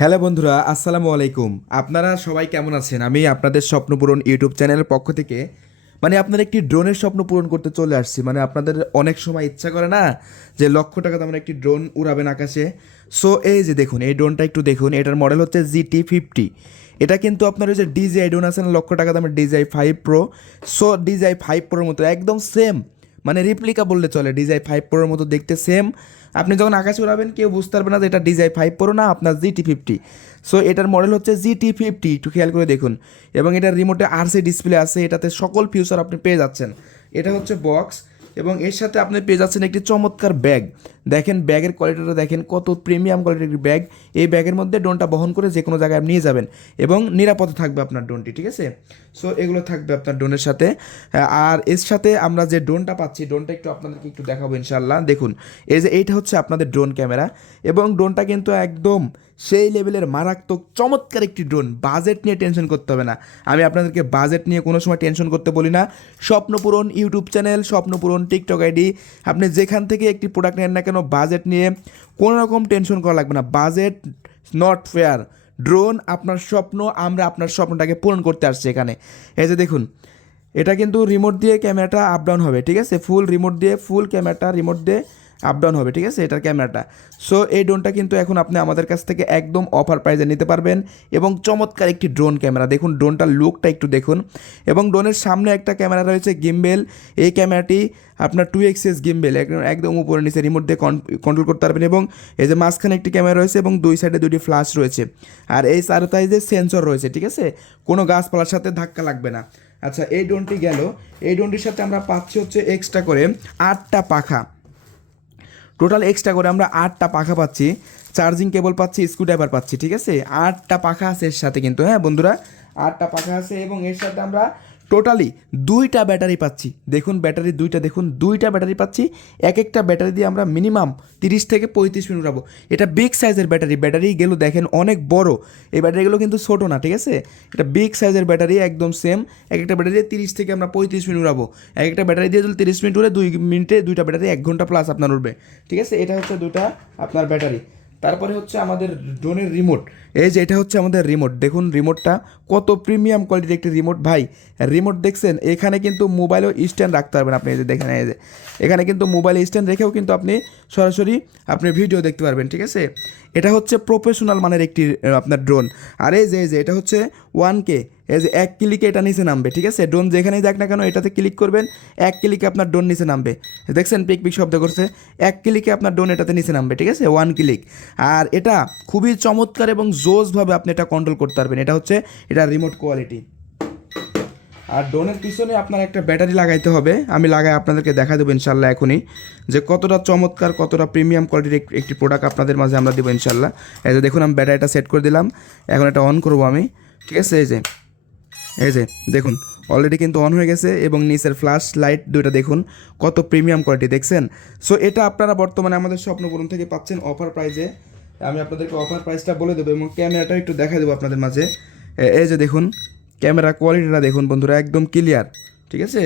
Hello বন্ধুরা, আসসালামু আলাইকুম। আপনারা সবাই কেমন আছেন? আমি আপনাদের স্বপ্নপূরণ ইউটিউব চ্যানেলের পক্ষ থেকে মানে আপনার একটি ড্রোনের স্বপ্ন পূরণ করতে চলে আসছি। মানে আপনাদের অনেক সময় ইচ্ছা করে না যে লক্ষ টাকা দামের একটি ড্রোন উড়াবেন আকাশে। সো এই যে দেখুন, এই ড্রোনটা একটু দেখুন, এটার মডেল হচ্ছে জিটি ফিফটি। এটা কিন্তু আপনার ওই যে ডিজিআই ড্রোন আছে না, লক্ষ টাকা দামের DJI five pro so DJI five প্রোর মতো, একদম সেম মানে রিপ্লিকা বললে চলে ডিজাই ফাইভ প্রোর মতো দেখতে সেম আপনি যখন আকাশে উড়াবেন, কেউ বুঝতে পারবে না যে এটা ডিজাই ফাইভ প্রো না, আপনার জিটি ফিফটি সো এটার মডেল হচ্ছে জিটি ফিফটি একটু খেয়াল করে দেখুন। এবং এটার রিমোটে আরসি ডিসপ্লে আছে, এটাতে সকল ফিউচার আপনি পেয়ে যাচ্ছেন। এটা হচ্ছে বক্স এবং এর সাথে আপনি পেয়ে যাচ্ছেন একটি চমৎকার ব্যাগ দেখেন ব্যাগের কোয়ালিটিটা দেখেন কত প্রিমিয়াম কোয়ালিটির ব্যাগ এই ব্যাগের মধ্যে ড্রোনটা বহন করে যে কোনো জায়গায় নিয়ে যাবেন এবং নিরাপদে থাকবে আপনার ড্রোনটি ঠিক আছে? সো এগুলো থাকবে আপনার ড্রোনের সাথে। আর এর সাথে আমরা যে ড্রোনটা পাচ্ছি ড্রোনটা একটু আপনাদেরকে একটু দেখাবো ইনশাল্লাহ দেখুন, এই যে এইটা হচ্ছে আপনাদের ড্রোন ক্যামেরা এবং ড্রোনটা কিন্তু একদম সেই লেভেলের মারাত্মক চমৎকার একটি ড্রোন। বাজেট নিয়ে টেনশন করতে হবে না। আমি আপনাদেরকে বাজেট নিয়ে কোনো সময় টেনশন করতে বলি না। Swapnapuran YouTube channel Swapnapuran TikTok ID আপনি যেখান থেকে একটি প্রোডাক্ট নেন না কেন বাজেট নিয়ে কোনো রকম টেনশন করা লাগবে না। বাজেট নট ফেয়ার ড্রোন আপনার স্বপ্ন, আমরা আপনার স্বপ্নটাকে পূরণ করতে আসছি এখানে। এই যে দেখুন, এটা কিন্তু রিমোট দিয়ে ক্যামেরাটা আপ ডাউন হবে, ঠিক আছে? ফুল রিমোট দিয়ে ফুল ক্যামেরাটা রিমোট দিয়ে আপ ডাউন হবে, ঠিক আছে? এটার ক্যামেরাটা সো এই ড্রোনটা কিন্তু এখন আপনি আমাদের কাছ থেকে একদম অফার প্রাইজে নিতে পারবেন এবং চমৎকার একটি ড্রোন ক্যামেরা দেখুন ড্রোনটার লুকটা একটু দেখুন। এবং ড্রোনের সামনে একটা ক্যামেরা রয়েছে গিম্বেল এই ক্যামেরাটি আপনার টু এক্সএস গিম্বেল একদম একদম উপরে নিচে রিমোট দিয়ে কন্ট্রোল করতে পারবেন এবং এই যে মাঝখানে একটি ক্যামেরা রয়েছে এবং দুই সাইডে দুটি ফ্ল্যাশ রয়েছে। আর এই সারতাইজে সেন্সর রয়েছে, ঠিক আছে? কোনো গাছপালার সাথে ধাক্কা লাগবে না। আচ্ছা এই ড্রোনটি গেল। এই ড্রোনটির সাথে আমরা পাচ্ছি হচ্ছে এক্সট্রা করে আটটা পাখা। টোটাল এক্সট্রা করে আমরা আটটা পাখা পাচ্ছি চার্জিং কেবল পাচ্ছি স্ক্রুড্রাইভার পাচ্ছি, ঠিক আছে? আটটা পাখা আছে এর সাথে কিন্তু হ্যাঁ বন্ধুরা? আটটা পাখা আছে এবং এর সাথে আমরা টোটালি দুইটা ব্যাটারি পাচ্ছি। দেখুন, ব্যাটারি দুইটা, দেখুন, দুইটা ব্যাটারি পাচ্ছি। এক একটা ব্যাটারি দিয়ে আমরা মিনিমাম তিরিশ থেকে পঁয়ত্রিশ মিনিট উড়াবো। এটা বিগ সাইজের ব্যাটারি। ব্যাটারি গেলো, দেখেন, অনেক বড়। এই ব্যাটারিগুলো কিন্তু ছোটো না, ঠিক আছে? এটা বিগ সাইজের ব্যাটারি, একদম সেম এক একটা ব্যাটারি দিয়ে তিরিশ থেকে আমরা পঁয়ত্রিশ মিনিট উড়াবো। এক একটা ব্যাটারি দিয়ে যদি তিরিশ মিনিট উড়ে, দুই মিনিটে দুইটা ব্যাটারি এক ঘণ্টা প্লাস আপনার উঠবে ঠিক আছে? এটা হচ্ছে দুটা আপনার ব্যাটারি। তারপরে হচ্ছে আমাদের ড্রোনের রিমোট। এই যে এটা হচ্ছে আমাদের রিমোট। দেখুন, রিমোটটা কত প্রিমিয়াম কোয়ালিটির একটি রিমোট। ভাই, রিমোট দেখছেন, এখানে কিন্তু মোবাইলও স্ট্যান্ড রাখতে পারবেন আপনি। এই যে দেখেন, এই যে এখানে কিন্তু মোবাইল স্ট্যান্ড রেখেও কিন্তু আপনি সরাসরি আপনি ভিডিও দেখতে পারবেন, ঠিক আছে? এটা হচ্ছে প্রফেশনাল মানের একটি আপনার ড্রোন আর এই যে এই যে, এটা হচ্ছে ওয়ান কে এই যে, এক ক্লিকে এটা নিচে নামবে, ঠিক আছে? ড্রোন যেখানেই যাক না কেন, এটাতে ক্লিক করবেন, এক ক্লিকে আপনার ড্রোন নিচে নামবে। দেখছেন, পিক পিক শব্দ করছে। এক ক্লিকে আপনার ড্রোন এটাতে নিচে নামবে, ঠিক আছে? ওয়ান ক্লিক আর এটা খুবই চমৎকার এবং জোসভাবে আপনি এটা কন্ট্রোল করতে পারবেন। এটা হচ্ছে, এটা রিমোট কোয়ালিটি আর ড্রোনের পিছনে আপনার একটা ব্যাটারি লাগাইতে হবে। আমি লাগাই আপনাদেরকে দেখা দেবো ইনশাল্লাহ এখনই যে কতটা চমৎকার, কতটা প্রিমিয়াম কোয়ালিটির একটি প্রোডাক্ট আপনাদের মাঝে আমরা দেবো ইনশাল্লাহ। এই যে দেখুন, আমি ব্যাটারিটা সেট করে দিলাম। এখন এটা অন করব আমি। ঠিক আছে, এই যে এই যে, দেখুন অলরেডি কিন্তু অন হয়ে গেছে এবং নিচের ফ্ল্যাশ লাইট দুইটা দেখুন, কত প্রিমিয়াম কোয়ালিটি দেখছেন? সো এটা আপনারা বর্তমানে আমাদের স্বপ্নপূরণ থেকে পাচ্ছেন অফার প্রাইজে আমি আপনাদেরকে অফার প্রাইসটা বলে দেবো এবং ক্যামেরাটা একটু দেখা দেবো আপনাদের মাঝে। এই যে দেখুন ক্যামেরা কোয়ালিটিটা দেখুন বন্ধুরা একদম ক্লিয়ার ঠিক আছে?